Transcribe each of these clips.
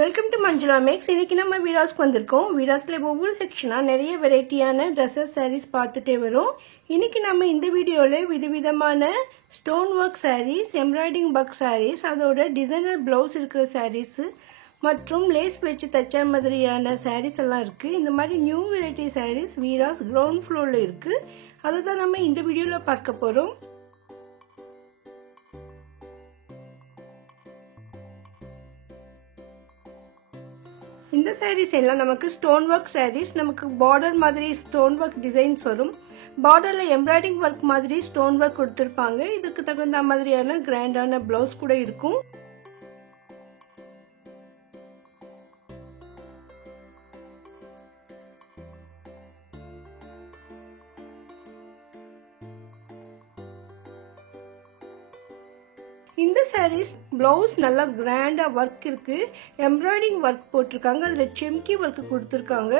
Welcome to Manjula maths. இன்னைக்கு நம்ம வீராஸ்க்கு வந்திருக்கோம். வீராஸ்ல ஒவ்வொரு செக்ஷனா நிறைய வெரைட்டியான ட்ரெஸ்ஸஸ் சாரீஸ் பார்த்துட்டே வரும். இன்னைக்கு நம்ம இந்த வீடியோவில் விதவிதமான stone work saris, embroidering work saris, அதோட டிசைனர் ப்ளவுஸ் இருக்கிற சாரீஸ் மற்றும் லேஸ் வச்சு தைச்ச மாதிரியான சாரீஸ் எல்லாம் இருக்குது. இந்த மாதிரி new variety saris Veeras ground ஃப்ளோரில் இருக்குது. அதை தான் நம்ம இந்த வீடியோவில் பார்க்க போகிறோம். இந்த சாரீஸ் எல்லாம் நமக்கு ஸ்டோன் ஒர்க் சாரீஸ். நமக்கு பார்டர் மாதிரி ஸ்டோன் ஒர்க் டிசைன்ஸ் வரும். பார்டர்ல எம்ப்ராய்டிங் ஒர்க் மாதிரி ஸ்டோன் ஒர்க் கொடுத்துருப்பாங்க. இதுக்கு தகுந்த மாதிரியான கிராண்டான பிளவுஸ் கூட இருக்கும். இந்த சாரீஸ் பிளவுஸ் நல்லா கிராண்டா ஒர்க் இருக்கு. எம்ப்ராய்டிங் ஒர்க் போட்டிருக்காங்க. அதுல செம்கி ஒர்க் கொடுத்துருக்காங்க.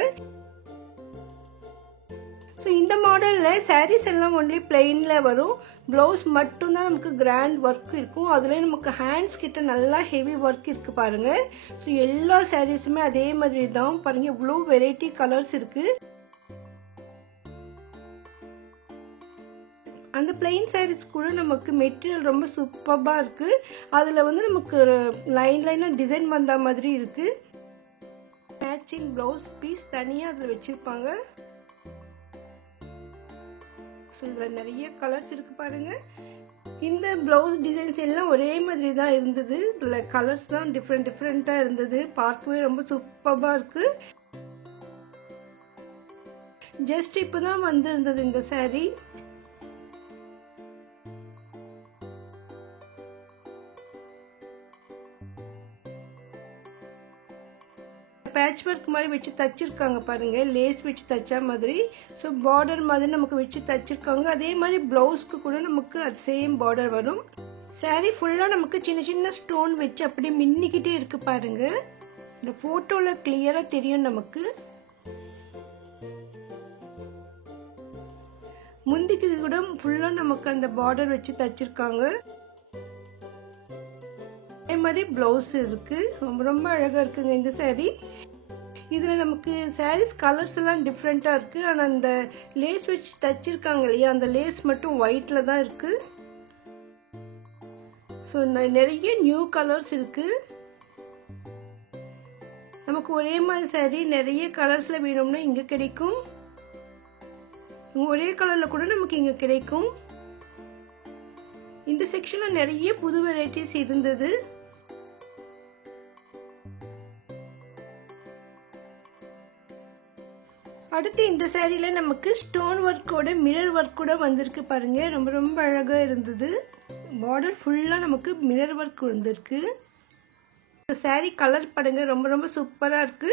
ஸோ இந்த மாடல்ல சாரீஸ் எல்லாம் ஒன்லி பிளெயின்ல வரும். பிளவுஸ் மட்டும்தான் நமக்கு கிராண்ட் ஒர்க் இருக்கும். அதுல நமக்கு ஹேண்ட்ஸ் கிட்ட நல்லா ஹெவி ஒர்க் இருக்கு பாருங்க. ஸோ எல்லா சாரீஸுமே அதே மாதிரி தான் பாருங்க. இவ்வளோ வெரைட்டி கலர்ஸ் இருக்கு. அந்த பிளெயின் சாரீஸ் கூட நமக்கு மெட்டீரியல் ரொம்ப சூப்பர்பா இருக்கு. அதுல வந்து நமக்கு லைன் லைனா டிசைன் வந்த மாதிரி இருக்கு. மேட்சிங் பிளவுஸ் பீஸ் தனியா அதுல வச்சிருப்பாங்க. ஸோ இதுல நிறைய கலர்ஸ் இருக்கு பாருங்க. இந்த பிளவுஸ் டிசைன்ஸ் எல்லாம் ஒரே மாதிரி தான் இருந்தது. இதுல கலர்ஸ் தான் டிஃப்ரெண்டா இருந்தது. பார்க்கவே ரொம்ப சூப்பர்பா இருக்கு. ஜஸ்ட் இப்பதான் வந்து இருந்தது இந்த சாரீ. பேட்ச் ஒர்க் மாதிரி வச்சு தச்சிருக்காங்க பாருங்க. லேஸ் வச்சு தச்ச மாதிரி. ஸோ பார்டர் மாதிரி நமக்கு வச்சு தச்சிருக்காங்க. அதே மாதிரி பிளவுஸ்க்கு கூட நமக்கு அது சேம் பார்டர் வரும். சாரீ ஃபுல்லா நமக்கு சின்ன சின்ன ஸ்டோன் வச்சு அப்படியே மின்னிக்கிட்டே இருக்கு பாருங்க. இந்த போட்டோல கிளியரா தெரியும் நமக்கு. முந்திக்கு கூட ஃபுல்லா நமக்கு அந்த பார்டர் வச்சு தச்சிருக்காங்க. அதே மாதிரி பிளவுஸ் இருக்கு. ரொம்ப அழகா இருக்குங்க இந்த சாரீ. இதுல நமக்கு சாரீஸ் கலர்ஸ் எல்லாம் டிஃப்ரெண்டா இருக்கு. ஆனா அந்த லேஸ் வச்சு தச்சிருக்காங்க இல்லையா, அந்த லேஸ் மட்டும் ஒயிட்ல தான் இருக்கு. ஸோ நிறைய நியூ கலர்ஸ் இருக்கு. நமக்கு ஒரே மாதிரி சாரீ நிறைய கலர்ஸ்ல வேணும்னா இங்க கிடைக்கும். ஒரே கலர்ல கூட நமக்கு இங்க கிடைக்கும். இந்த செக்ஷன்ல நிறைய புது வெரைட்டிஸ் இருந்தது. அடுத்து இந்த சாரியில நமக்கு ஸ்டோன் ஒர்க்கோட மிரர் ஒர்க் கூட வந்திருக்கு பாருங்க. ரொம்ப அழகா இருந்தது. பார்டர் ஃபுல்லா நமக்கு மிரர் ஒர்க் வந்திருக்கு. இந்த சாரி கலர் பாருங்க. ரொம்ப சூப்பரா இருக்கு.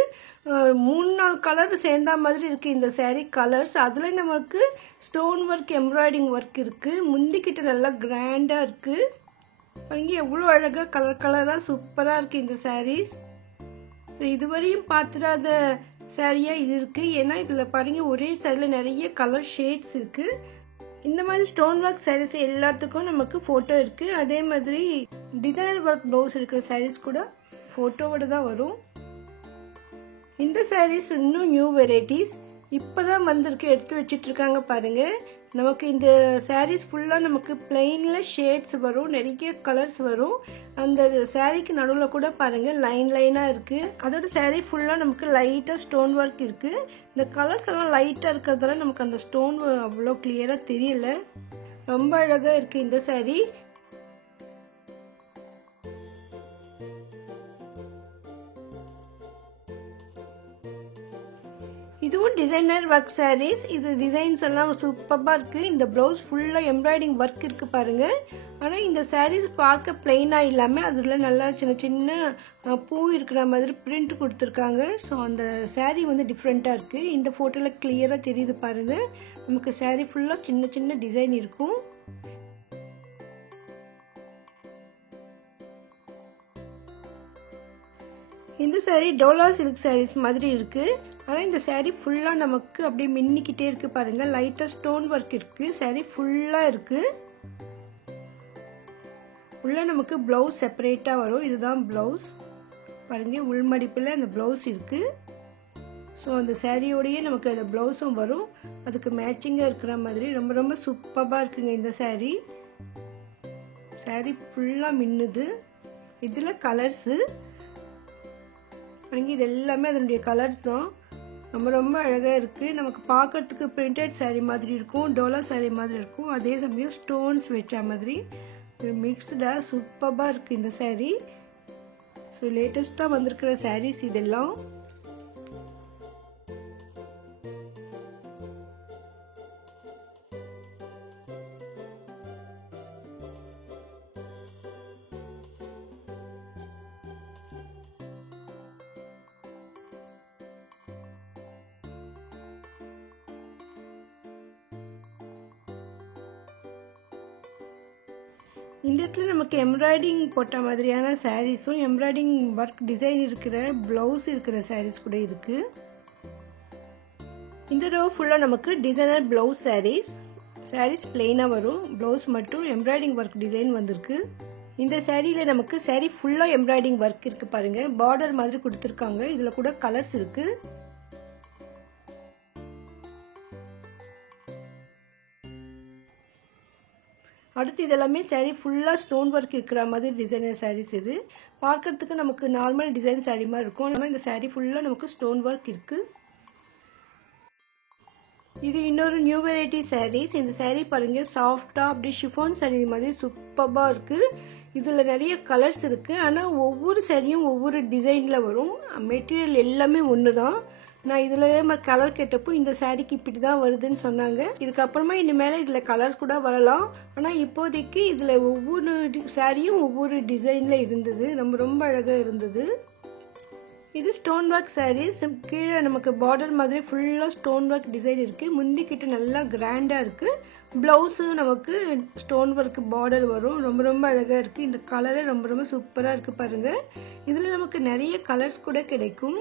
3-4 கலர் சேர்ந்த மாதிரி இருக்கு இந்த சாரி கலர்ஸ். அதுல நமக்கு ஸ்டோன் ஒர்க் எம்ப்ராய்டிங் ஒர்க் இருக்கு. முந்திக்கிட்ட நல்லா கிராண்டா இருக்கு பாருங்க. எவ்வளவு அழகா கலரா சூப்பரா இருக்கு இந்த சாரீஸ். ஸோ இதுவரையும் பார்த்துடாத சாரியா இது இருக்கு. ஏன்னா இதுல பாருங்க ஒரே சாரியில நிறைய கலர் ஷேட்ஸ் இருக்கு. இந்த மாதிரி ஸ்டோன் ஒர்க் சாரீஸ் எல்லாத்துக்கும் நமக்கு போட்டோ இருக்கு. அதே மாதிரி டிசைனர் ஒர்க் ப்ளவுஸ் இருக்கிற சாரீஸ் கூட போட்டோவோட தான் வரும். இந்த சாரீஸ் இன்னும் நியூ வெரைட்டிஸ் இப்பதான் வந்திருக்கு. எடுத்து வச்சிட்டு இருக்காங்க பாருங்க. நமக்கு இந்த சாரீஸ் ஃபுல்லா நமக்கு பிளெயின்ல ஷேட்ஸ் வரும். நிறைய கலர்ஸ் வரும். அந்த சாரீக்கு நடுவில் கூட பாருங்க லைனா இருக்கு. அதோட சாரீ ஃபுல்லா நமக்கு லைட்டா ஸ்டோன் ஒர்க் இருக்கு. இந்த கலர்ஸ் எல்லாம் லைட்டா இருக்கிறதால நமக்கு அந்த ஸ்டோன் அவ்வளோ கிளியரா தெரியல. ரொம்ப அழகா இருக்கு இந்த சாரீ. இதுவும் டிசைனர் ஒர்க் சாரீஸ். இது டிசைன்ஸ் எல்லாம் சூப்பர்பா இருக்கு. இந்த பிளவுஸ் ஃபுல்லா எம்ப்ராய்டிங் ஒர்க் இருக்கு பாருங்க. ஆனா இந்த சாரீஸ் பார்க்க பிளெயினா இல்லாம அதுல நல்லா சின்ன பூ இருக்கிற மாதிரி பிரிண்ட் கொடுத்துருக்காங்க. ஸோ அந்த சாரீ வந்து டிஃப்ரெண்டா இருக்கு. இந்த போட்டோல கிளியரா தெரியுது பாருங்க. நமக்கு சாரீ ஃபுல்லா சின்ன டிசைன் இருக்கும். இந்த சாரீ டோலா சில்க் சாரீஸ் மாதிரி இருக்கு. ஆனா இந்த சாரீ ஃபுல்லா நமக்கு அப்படியே மின்னிக்கிட்டே இருக்கு பாருங்க. லைட்டா ஸ்டோன் ஒர்க் இருக்கு. சாரீ ஃபுல்லா இருக்கு. உள்ள நமக்கு பிளவுஸ் செப்பரேட்டா வரும். இதுதான் பிளவுஸ். பாருங்கள் உள்மடிப்பில் அந்த ப்ளவுஸ் இருக்குது. ஸோ அந்த சாரியோடையே நமக்கு அந்த ப்ளவுஸும் வரும், அதுக்கு மேட்சிங்காக இருக்கிற மாதிரி ரொம்ப ரொம்ப சூப்பராக இருக்குங்க இந்த சாரீ. சாரீ ஃபுல்லாக மின்னுது. இதில் கலர்ஸு பாருங்க, இது எல்லாமே அதனுடைய கலர்ஸ் தான். ரொம்ப ரொம்ப அழகாக இருக்குது. நமக்கு பார்க்குறதுக்கு பிரிண்டட் சாரீ மாதிரி இருக்கும், டோலா சாரீ மாதிரி இருக்கும், அதே சமயம் ஸ்டோன்ஸ் வச்ச மாதிரி மிக்ஸ்டாக சூப்பராக இருக்குது இந்த சாரீ. ஸோ லேட்டஸ்ட்டாக வந்திருக்கிற சாரீஸ் இதெல்லாம். இந்த இடத்துல நமக்கு எம்ப்ராய்டிங் போட்ட மாதிரியான சாரீஸும் எம்ப்ராய்டிங் ஒர்க் டிசைன் இருக்கிற ப்ளவுஸ் இருக்கிற சாரீஸ் கூட இருக்குது. இந்த ரோ ஃபுல்லாக நமக்கு டிசைனர் ப்ளவுஸ் சாரீஸ் பிளெயினாக வரும், ப்ளவுஸ் மட்டும் எம்ப்ராய்டிங் ஒர்க் டிசைன் வந்திருக்கு. இந்த சாரியில் நமக்கு சாரீ ஃபுல்லாக எம்ப்ராய்டிங் ஒர்க் இருக்குது பாருங்கள், பார்டர் மாதிரி கொடுத்துருக்காங்க. இதில் கூட கலர்ஸ் இருக்குது. அடுத்து இதெல்லாமே சாரீ ஃபுல்லாக ஸ்டோன் ஒர்க் இருக்கிற மாதிரி டிசைனர் சாரீஸ். இது பார்க்கறதுக்கு நமக்கு நார்மல் டிசைன் சாரீ மாதிரி இருக்கும், ஆனால் இந்த சாரீ ஃபுல்லாக நமக்கு ஸ்டோன் ஒர்க் இருக்குது. இது இன்னொரு நியூ வெரைட்டி சாரீஸ். இந்த சாரீ பாருங்கள், சாஃப்டாக அப்படி ஷிஃபான் சாரீ மாதிரி சூப்பராக இருக்குது. இதில் நிறைய கலர்ஸ் இருக்குது, ஆனால் ஒவ்வொரு சாரியும் ஒவ்வொரு டிசைனில் வரும். மெட்டீரியல் எல்லாமே ஒன்று தான். நான் இதில் கலர் கேட்டப்போ இந்த சாரீக்கு இப்படி தான் வருதுன்னு சொன்னாங்க. இதுக்கப்புறமா இனிமேல் இதில் கலர்ஸ் கூட வரலாம், ஆனால் இப்போதைக்கு இதில் ஒவ்வொரு சாரியும் ஒவ்வொரு டிசைனில் இருந்தது, ரொம்ப ரொம்ப அழகாக இருந்தது. இது ஸ்டோன் ஒர்க் சாரீஸ். கீழே நமக்கு பார்டர் மாதிரி ஃபுல்லாக ஸ்டோன் ஒர்க் டிசைன் இருக்குது. முந்திக்கிட்ட நல்லா கிராண்டாக இருக்குது. ப்ளவுஸு நமக்கு ஸ்டோன் ஒர்க் பார்டர் வரும், ரொம்ப ரொம்ப அழகாக இருக்குது. இந்த கலரே ரொம்ப ரொம்ப சூப்பராக இருக்குது பாருங்கள். இதில் நமக்கு நிறைய கலர்ஸ் கூட கிடைக்கும்.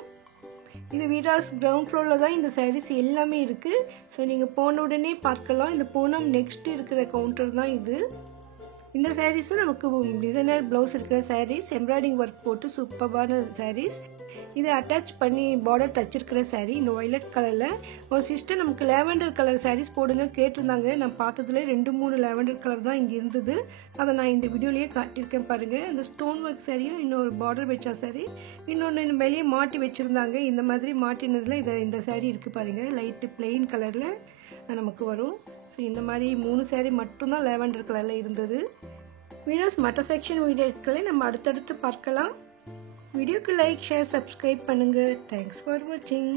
இது வீராஸ் கிரவுண்ட் ஃப்ளோரில் தான் இந்த சாரீஸ் எல்லாமே இருக்குது. ஸோ நீங்கள் போன உடனே பார்க்கலாம். இந்த பூனம் நெக்ஸ்ட் இருக்கிற கவுண்டர் தான் இது. இந்த சாரீஸும் நமக்கு டிசைனர் ப்ளவுஸ் இருக்கிற சாரீஸ், எம்ப்ராய்டிங் ஒர்க் போட்டு சூப்பரான சாரீஸ். இது அட்டாச் பண்ணி பார்டர் தச்சிருக்கிற சாரீ இந்த வயலட் கலரில். ஒரு சிஸ்டர் நமக்கு லேவெண்டர் கலர் சாரீஸ் போடுங்க கேட்டிருந்தாங்க. நான் பார்த்ததுல 2-3 லேவெண்டர் கலர் தான் இங்கே இருந்தது. அதை நான் இந்த வீடியோலேயே காட்டியிருக்கேன் பாருங்கள். இந்த ஸ்டோன் ஒர்க் சாரியும் இன்னொரு பார்டர் வச்சா சாரீ, இன்னொன்று வெளியே மாட்டி வச்சுருந்தாங்க. இந்த மாதிரி மாட்டினதில் இந்த சாரீ இருக்குது பாருங்கள், லைட்டு பிளெயின் கலரில் நமக்கு வரும். ஸோ இந்த மாதிரி 3 சாரீ மட்டும்தான் லேவெண்டர் கலரில் இருந்தது. வீடியோஸ் மற்ற செக்ஷன் வீடியோக்களை நம்ம அடுத்தடுத்து பார்க்கலாம். வீடியோக்கு லைக், ஷேர், சப்ஸ்கிரைப் பண்ணுங்கள். தேங்க்ஸ் ஃபார் வாட்சிங்.